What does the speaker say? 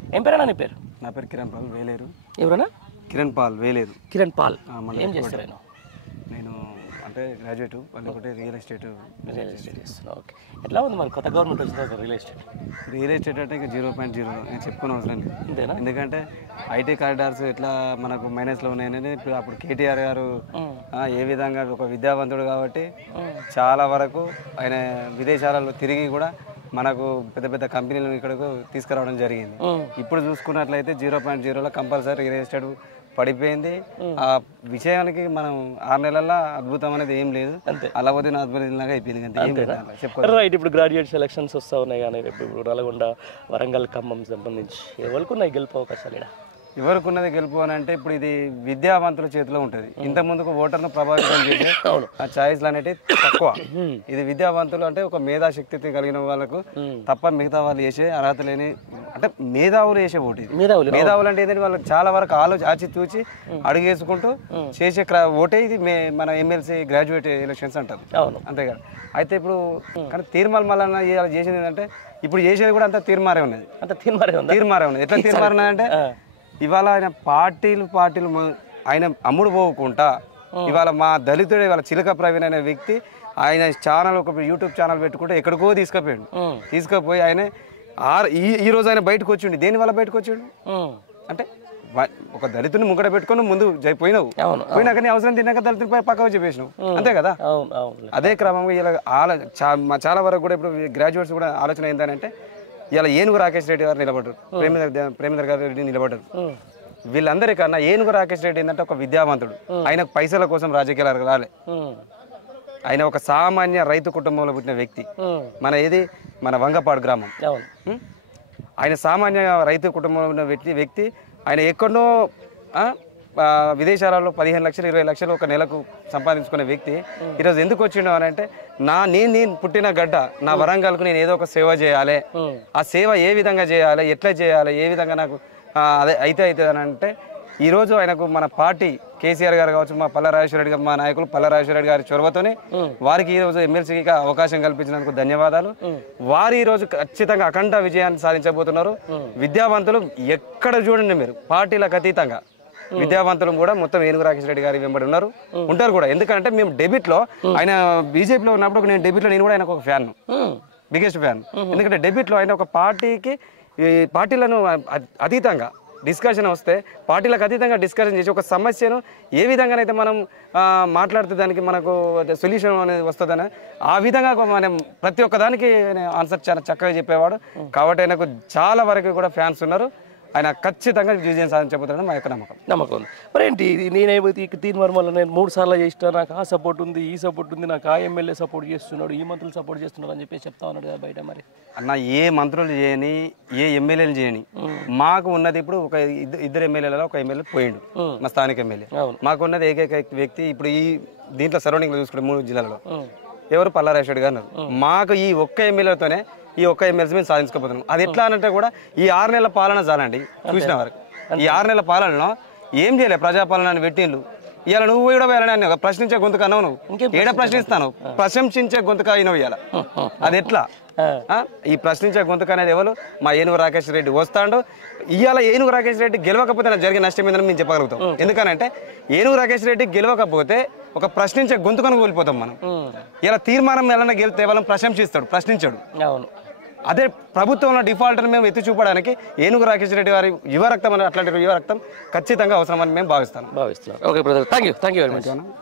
ఏం పేరేనా నీ పేరు? నా పేరు కిరణ్ పాల్ వేలేరు. ఎవరైనా? కిరణ్ పాల్ వేలేరు. కిరణ్ పాల్ ఏం చేస్తారు? నేను అంటే గ్రాడ్యుయేట్, వాళ్ళు ఒకటి రియల్ ఎస్టేట్ చేస్తున్నాను. ఓకే, ఎట్లా ఉంది మరి కొత్త గవర్నమెంట్ వచ్చిన తర్వాత రియల్ ఎస్టేట్? రియల్ ఎస్టేట్ అంటే ఇక 0.0 నేను చెప్పుకునే అవసరం లేదు. అంతేనా? ఎందుకంటే ఐటీ కారిడార్స్ ఎట్లా మనకు మైనస్లో ఉన్నాయని ఇప్పుడు అప్పుడు కేటీఆర్ గారు ఏ విధంగా ఒక విద్యావంతుడు కాబట్టి చాలా వరకు ఆయన విదేశాలలో తిరిగి కూడా మనకు పెద్ద పెద్ద కంపెనీలను ఇక్కడకు తీసుకురావడం జరిగింది. ఇప్పుడు చూసుకున్నట్లయితే 0.0లో కంపల్సరీ రియల్ ఎస్టేట్ పడిపోయింది. ఆ విషయానికి మనం 6 నెలల్లో అద్భుతం అనేది ఏం లేదు, అలా పోతే అద్భుతంలాగా అయిపోయింది. రైట్, ఇప్పుడు గ్రాడ్యుయేట్ సెలక్షన్స్ వస్తూ ఉన్నాయి కానీ రేపు ఇప్పుడు నల్గొండ, వరంగల్, ఖమ్మం సంబంధించి ఎవరికి ఉన్నాయి గెలుపు అవకాశాలు? ఇక్కడ ఎవరికి ఉన్నది గెలుపు అని అంటే ఇప్పుడు ఇది విద్యావంతుల చేతిలో ఉంటుంది. ఇంత ముందుకు ఓటర్ను ప్రభావితం చేసే ఆ ఛాయిస్లు అనేటివి తక్కువ. ఇది విద్యావంతులు అంటే ఒక మేధాశక్తి కలిగిన వాళ్ళకు తప్ప మిగతా వాళ్ళు చేసే అర్హత లేని అంటే మేధావులు చేసే ఓటు ఇది. మేధావులు అంటే ఏంటంటే వాళ్ళకి చాలా వరకు ఆచి తూచి అడుగేసుకుంటూ చేసే ఓటే ఇది. మన ఎమ్మెల్సీ గ్రాడ్యుయేట్ ఎలక్షన్స్ అంటారు, అంతేగా. అయితే ఇప్పుడు కానీ తీర్మానం మళ్ళీ చేసేది ఏంటంటే ఇప్పుడు చేసేది కూడా అంత తీర్మారే ఉన్నది. తీర్మారే ఉన్నది. ఎట్లా తీర్మారం అంటే ఇవాళ ఆయన పార్టీలు ఆయన అమ్ముడు పోకుండా ఇవాళ మా దళితుడు ఇవాళ చిలక ప్రవీణ్ అనే వ్యక్తి ఆయన ఛానల్ ఒక యూట్యూబ్ ఛానల్ పెట్టుకుంటే ఎక్కడికో తీసుకుపోయి ఆయన ఈ రోజు ఆయన బయటకు వచ్చిండు. దేనివల్ల బయటకు వచ్చిండు అంటే ఒక దళితుని ముగ్గడ పెట్టుకుని ముందు పోయినాక నీ అవసరం తిన్నాక దళితునిపై పక్క చెప్పేసినావు, అంతే కదా. అదే క్రమంగా ఇలా చాలా వరకు కూడా ఇప్పుడు గ్రాడ్యుయేట్స్ కూడా ఆలోచన ఏంటంటే ఇలా ఏనుగు రాకేష్ రెడ్డి గారు నిలబడ్డారు, ప్రేమేందర్ గారు రెడ్డి నిలబడ్డారు. వీళ్ళందరికన్నా ఏనుగు రాకేష్ రెడ్డి ఏంటంటే ఒక విద్యావంతుడు. ఆయన పైసల కోసం రాజకీయాలకు రాలే. ఆయన ఒక సామాన్య రైతు కుటుంబంలో పుట్టిన వ్యక్తి. మన వంగపాడు గ్రామం. ఆయన సామాన్య రైతు కుటుంబంలో ఉన్న వ్యక్తి. ఆయన ఎక్కడో విదేశాలలో 15 లక్షలు 20 లక్షలు ఒక నెలకు సంపాదించుకునే వ్యక్తి ఈరోజు ఎందుకు వచ్చిండు అని అంటే నేను పుట్టిన గడ్డ నా వరంగల్కు నేను ఏదో ఒక సేవ చేయాలి. ఆ సేవ ఏ విధంగా చేయాలి, ఎట్లా చేయాలి, ఏ విధంగా నాకు అదే అవుతుంది అని అంటే ఈరోజు ఆయనకు మన పార్టీ కేసీఆర్ గారు కావచ్చు, మా పల్లా రాజేశ్వర రెడ్డి గారు, మా నాయకులు పల్లా రాజేశ్వర రెడ్డి గారి చొరవతోనే వారికి ఈరోజు ఎమ్మెల్సీకి అవకాశం కల్పించినందుకు ధన్యవాదాలు. వారు ఈరోజు ఖచ్చితంగా అఖండ విజయాన్ని సాధించబోతున్నారు. విద్యావంతులు ఎక్కడ చూడండి మీరు, పార్టీలకు అతీతంగా విద్యావంతులు కూడా మొత్తం ఏనుగు రాకేష్ రెడ్డి గారి వెంబడి ఉంటారు కూడా. ఎందుకంటే మేము డెబిట్లో ఆయన బీజేపీలో ఉన్నప్పుడు నేను డెబిట్లో నేను కూడా ఆయనకు ఒక ఫ్యాన్, బిగ్గెస్ట్ ఫ్యాన్. ఎందుకంటే డెబిట్లో ఆయన ఒక పార్టీలను అతీతంగా డిస్కషన్ వస్తే పార్టీలకు అతీతంగా డిస్కషన్ చేసి ఒక సమస్యను ఏ విధంగానైతే మనం మాట్లాడితే దానికి మనకు సొల్యూషన్ అనేది వస్తుందని ఆ విధంగా మనం ప్రతి ఒక్క దానికి ఆన్సర్ చాలా చక్కగా చెప్పేవాడు. కాబట్టి ఆయనకు చాలా వరకు కూడా ఫ్యాన్స్ ఉన్నారు. ఆయన ఖచ్చితంగా విజయం సాధించబోతాడని మా యొక్క నమ్మకం ఉంది. మరి ఏంటి నేనేమైతే ఈ తీర్మానం వల్ల నేను 3 సార్లు చేసిన, నాకు ఆ సపోర్ట్ ఉంది, ఈ సపోర్ట్ ఉంది, నాకు ఆ ఎమ్మెల్యే సపోర్ట్ చేస్తున్నాడు, ఈ మంత్రులు సపోర్ట్ చేస్తున్నాడు అని చెప్పి చెప్తా ఉన్నాడు కదా బయట. మరి అన్న ఏ మంత్రులు చేయని, ఏ ఎమ్మెల్యేలు చేయని, మాకు ఉన్నది ఇప్పుడు ఒక ఇద్దరు ఎమ్మెల్యేలలో ఒక ఎమ్మెల్యే పోయిండు, మా స్థానిక ఎమ్మెల్యే. మాకు ఉన్నది ఏకైక వ్యక్తి ఇప్పుడు ఈ దీంట్లో సరౌండింగ్లో చూసుకుంటే 3 జిల్లాలలో ఎవరు పల్లా రాజేశ్వర రెడ్డి గారు. మాకు ఈ ఒక్క ఎమ్మెల్యేతోనే ఈ ఒక్క ఎమ్మెల్సీ మేము సాధించుకోబోతున్నాం. అది ఎట్లా అంటే కూడా ఈ 6 నెలల పాలన చాలండి. చూసిన వరకు ఈ 6 నెలల పాలనలో ఏం చేయలే, ప్రజాపాలన అని పెట్టిండ్రు. ఇవాళ నువ్వు కూడా వేయాలని ప్రశ్నించే గొంతుకు అన్నావు, నువ్వు ఏడ ప్రశ్నిస్తాను, ప్రశంసించే గొంతుక అయినవు ఇవాళ. అది ఎట్లా ఈ ప్రశ్నించే గొంతుక అనేది ఎవరు? మా ఏనుగు రాకేష్ రెడ్డి వస్తాడు. ఇవాళ ఏనుగు రాకేష్ రెడ్డి గెలవకపోతే నాకు జరిగే నష్టం ఏందని మేము చెప్పగలుగుతాం. ఎందుకనంటే ఏనుగు రాకేష్ రెడ్డి గెలవకపోతే ఒక ప్రశ్నించే గొంతుకను కోల్పోతాం మనం. ఇలా తీర్మానం ఎలా గెలితే కేవలం ప్రశంసిస్తాడు, ప్రశ్నించాడు. అదే ప్రభుత్వంలో డిఫాల్ట్ అని మేము ఎత్తి చూపడానికి ఏనుగు రాకేష్ రెడ్డి వారి యువ రక్తం అట్లాంటి యువ రక్తం ఖచ్చితంగా అవసరమని మేము భావిస్తున్నాం. Okay brother, thank you very much.